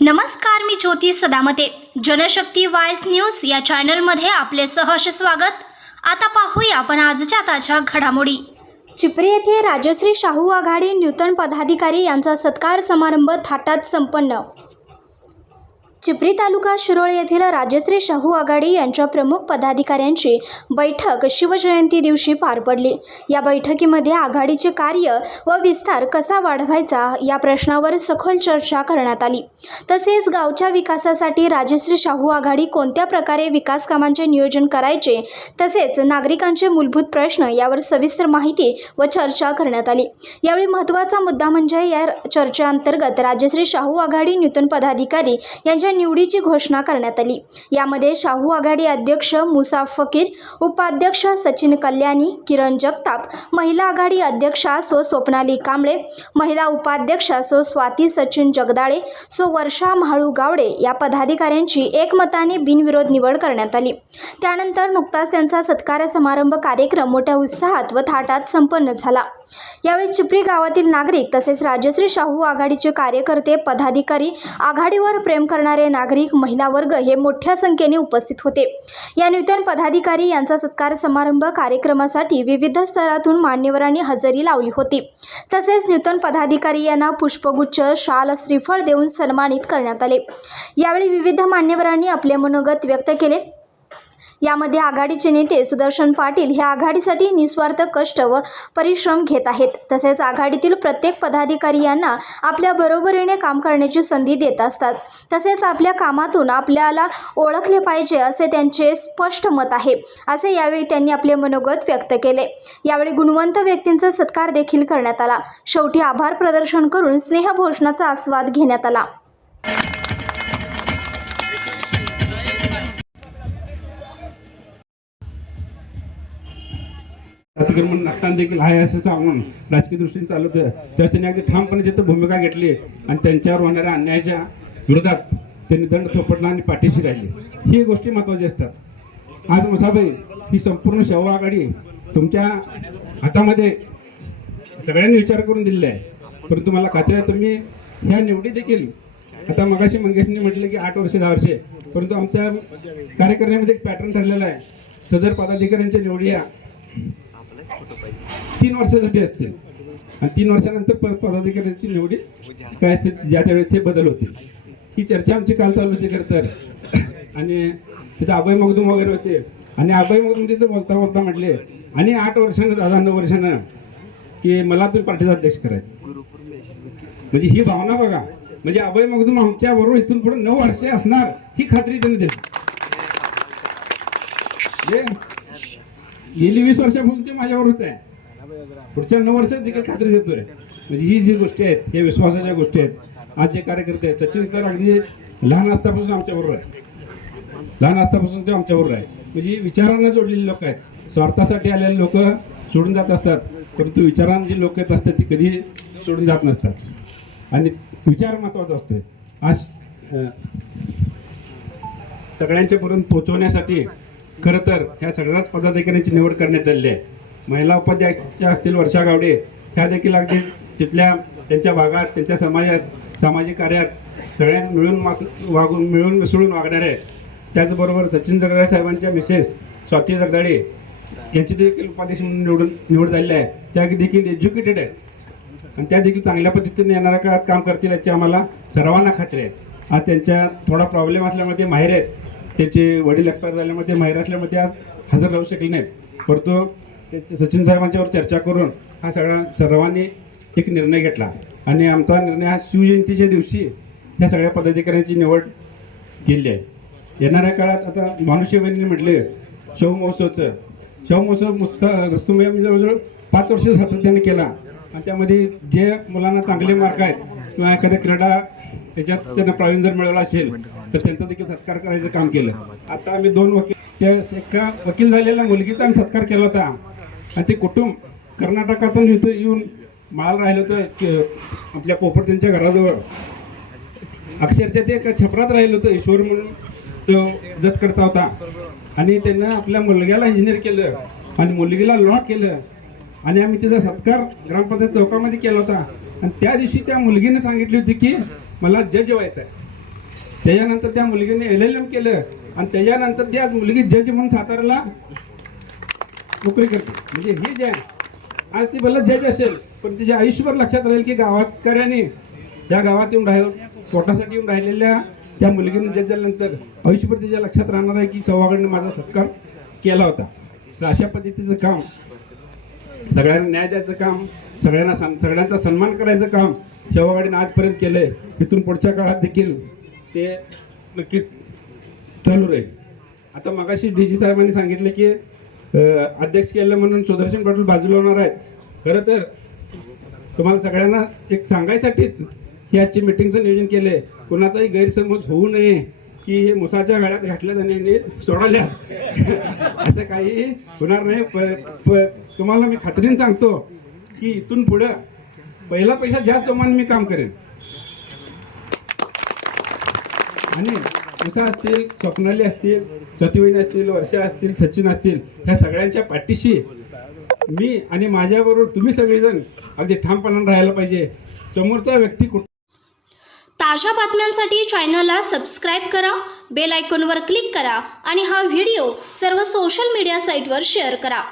नमस्कार मी ज्योती सदामते. जनशक्ती वायस न्यूज या चॅनलमध्ये आपले सहर्ष स्वागत. आता पाहूया आपण आजच्या ताज्या घडामोडी. चिपरी येथे राजश्री शाहू आघाडी नूतन पदाधिकारी यांचा सत्कार समारंभ थाटात संपन्न. चिपरी तालुका शिरोळ येथील राजश्री शाहू आघाडी यांच्या प्रमुख पदाधिकाऱ्यांची बैठक शिवजयंती दिवशी पार पडली. या बैठकीमध्ये आघाडीचे कार्य व विस्तार कसा वाढवायचा या प्रश्नावर सखोल चर्चा करण्यात आली. तसेच गावच्या विकासासाठी राजश्री शाहू आघाडी कोणत्या प्रकारे विकास कामांचे नियोजन करायचे तसेच नागरिकांचे मूलभूत प्रश्न यावर सविस्तर माहिती व चर्चा करण्यात आली. यावेळी महत्त्वाचा मुद्दा म्हणजे या चर्चेअंतर्गत राजश्री शाहू आघाडी नूतन पदाधिकारी यांच्या निवडीची घोषणा करण्यात आली. यामध्ये शाहू आघाडी अध्यक्ष मुसा फकीर उपाध्यक्ष सचिन कल्याणी किरण जगताप महिला आघाडी अध्यक्षा सो स्वप्नाली कांबळे महिला उपाध्यक्ष सो स्वाती सचिन जगदाळे सो वर्षा म्हाळू गावडे या पदाधिकाऱ्यांची एकमताने बिनविरोध निवड करण्यात आली. त्यानंतर नुकताच त्यांचा सत्कार समारंभ कार्यक्रम मोठ्या उत्साहात व थाटात संपन्न झाला. यावेळी चिपरी गावातील नागरिक तसेच राजश्री शाहू आघाडीचे कार्यकर्ते पदाधिकारी आघाडीवर प्रेम करणारे नागरिक महिला वर्ग हे मोठ्या संख्येने उपस्थित होते. या नूतन पदाधिकारी यांचा सत्कार समारंभ कार्यक्रमासाठी विविध स्तरातून मान्यवरांनी हजेरी लावली होती. तसेच नूतन पदाधिकारी यांना पुष्पगुच्छ शाल श्रीफळ देऊन सन्मानित करण्यात आले. यावेळी विविध मान्यवरांनी आपले मनोगत व्यक्त केले. यामध्ये आघाडीचे नेते सुदर्शन पाटील हे आघाडीसाठी निस्वार्थ कष्ट व परिश्रम घेत आहेत. तसेच आघाडीतील प्रत्येक पदाधिकारी यांना आपल्या बरोबरीने काम करण्याची संधी देत असतात. तसेच आपल्या कामातून आपल्याला ओळखले पाहिजे असे त्यांचे स्पष्ट मत आहे असे यावेळी त्यांनी आपले मनोगत व्यक्त केले. यावेळी गुणवंत व्यक्तींचा सत्कार देखील करण्यात आला. शेवटी आभार प्रदर्शन करून स्नेहभोषणाचा आस्वाद घेण्यात आला. म्हणून नसताना देखील आहे असं सांगून राजकीय दृष्टीने चालत होतं त्यावेळेस त्यांनी अगदी ठामपणे तिथं भूमिका घेतली आणि त्यांच्यावर होणाऱ्या अन्यायाच्या विरोधात त्यांनी दंड थोपटला आणि पाठीशी राहिली. ही गोष्टी महत्त्वाची असतात. आज मसाबाई ही संपूर्ण सेवा आघाडी तुमच्या हातामध्ये सगळ्यांनी विचार करून दिलेला आहे. परंतु मला खात्री आहे तुम्ही ह्या निवडी देखील आता मगाशी मंगेशने म्हटलं की आठ वर्षे दहा वर्षे परंतु आमच्या कार्यकर्त्यामध्ये एक पॅटर्न ठरलेला आहे. सदर पदाधिकाऱ्यांच्या निवडी या. तीन वर्षासाठी असतील आणि तीन वर्षानंतर पदाधिकाऱ्यांची निवडी काय असते ज्या त्यावेळेस ते बदल होतील. ही चर्चा आमची काल चालू होती खरं तर. आणि तिथं अभय मगदूम वगैरे होते. आणि अभय मगदूम तिथं बोलता बोलता म्हटले आणि आठ वर्षानं दादा नऊ वर्षानं की मला तुम्ही पाठीचा अध्यक्ष करायचं म्हणजे ही भावना बघा. म्हणजे अभय मगदूम आमच्या बरोबर इथून पुढे नऊ वर्षे असणार ही खात्री त्यांनी दिली. गेली वीस वर्षापासून ते माझ्यावरच आहे. पुढच्या नऊ वर्षात देखील खात्री देतोय. म्हणजे ही जी गोष्टी आहेत हे विश्वासाच्या गोष्टी आहेत. आज जे कार्यकर्ते आहेत सचिन कर अगदी लहान असतापासून आमच्याबरोबर आहे लहान असतापासून ते आमच्याबरोबर आहे म्हणजे विचारांना जोडलेली लोक आहेत. स्वार्थासाठी आलेले लोक सोडून जात असतात परंतु विचारांना जी लोक येत असतात ती कधी सोडून जात नसतात. आणि विचार महत्त्वाचा असतोय. आज सगळ्यांच्यापर्यंत पोहोचवण्यासाठी खरं तर ह्या सगळ्याच पदाधिकाऱ्यांची निवड करण्यात आलेली आहे. महिला उपाध्यक्ष असतील वर्षा गावडे ह्या देखील अगदी तिथल्या त्यांच्या भागात त्यांच्या समाजात सामाजिक कार्यात सगळ्यांना मिळून वागून मिळून मिसळून वागणार आहेत. त्याचबरोबर सचिन जगदाळे साहेबांच्या मिसेस स्वाती जगदाळे यांची देखील उपाध्यक्ष म्हणून निवडून निवड झालेली आहे. त्या देखील एज्युकेटेड आहेत. आणि त्या देखील चांगल्या पद्धतीने येणाऱ्या काळात काम करतील याची आम्हाला सर्वांना खात्री आहे. आज त्यांच्या थोडा प्रॉब्लेम असल्यामुळे ते माहेर आहेत. त्याचे वडील एक्सपायर झाल्यामुळे ते आज हजर राहू शकले नाहीत. परंतु त्याचे सचिन साहेबांच्यावर चर्चा करून हा सगळा सर्वांनी एक निर्णय घेतला. आणि आमचा निर्णय हा शिवजयंतीच्या दिवशी या सगळ्या पदाधिकाऱ्यांची निवड केली आहे. येणाऱ्या काळात आता मानुष्यबहिणी म्हटले शव महोत्सवचं. शव महोत्सव मुस्त रस्तुमे जवळजवळ पाच वर्ष सातत्याने केला. आणि त्यामध्ये जे मुलांना चांगले मार्क आहेत किंवा एखाद्या क्रीडा त्याच्यात त्यांना प्रावीण जर मिळवला असेल तर त्यांचा देखील सत्कार करायचं काम केलं. आता आम्ही दोन वकील त्या एका वकील झालेल्या मुलगीचा आम्ही सत्कार केला होता. आणि ते कुटुंब कर्नाटकातून इथं येऊन माल राहिलं होतं आपल्या पोपट घराजवळ. अक्षरशः ते एका छपरात राहिलं होतं ईश्वर म्हणून तो जत करता होता. आणि त्यांना आपल्या मुलग्याला इंजिनियर केलं आणि मुलगीला लॉ केलं. आणि आम्ही तिचा सत्कार ग्रामपंचायत चौकामध्ये केला होता. आणि त्या दिवशी त्या मुलगीने सांगितली होती की मला जज व्हायचं आहे त्याच्यानंतर त्या मुलगीने एल एल एम केलं आणि त्याच्यानंतर ती आज मुलगी जज म्हणून साताऱ्याला नोकरी करते. म्हणजे हे जे आहे आज ती भला जज असेल पण तिच्या आयुष्यभर लक्षात राहील की गावाकऱ्याने त्या गावात येऊन राहिल पोटासाठी येऊन राहिलेल्या त्या मुलगीने जज झाल्यानंतर आयुष्यभर तिच्या लक्षात राहणार आहे की सव्वाकडनं माझा सत्कार केला होता. तर अशा पद्धतीचं काम सगळ्यांना न्याय द्यायचं काम सगळ्यांना सगळ्यांचा सन्मान करायचं काम शेवावाडीनं आजपर्यंत केलंय तिथून पुढच्या काळात देखील ते नक्कीच चालू राहील. आता मगाशी डी जी साहेबांनी सांगितलं की अध्यक्ष केलं म्हणून सुदर्शन पाटील बाजूला होणार आहेत. खरं तर तुम्हाला सगळ्यांना एक सांगायसाठीच ही आजची मिटिंगचं नियोजन केलंय. कुणाचाही गैरसमज होऊ नये की हे मुसाच्या गाड्यात घातल्या जाण्याने सोडवल्या असं काही होणार नाही. प- प- तुम्हाला मी खात्रीने सांगतो की इथून पुढं पहिला जास्त जमान मी काम करेन. आणि उषा असतील स्वप्नाली असतील सतीवहिनी असतील वर्षा असतील सचिन असतील ह्या सगळ्यांच्या पाठीशी मी आणि माझ्याबरोबर तुम्ही सगळेजण अगदी ठामपणाने राहायला पाहिजे. समोरचा व्यक्ती कुठ ताज्या बातम्यांसाठी चॅनलला सबस्क्राईब करा बेल आयकॉनवर क्लिक करा आणि हा व्हिडिओ सर्व सोशल मीडिया साईटवर शेअर करा.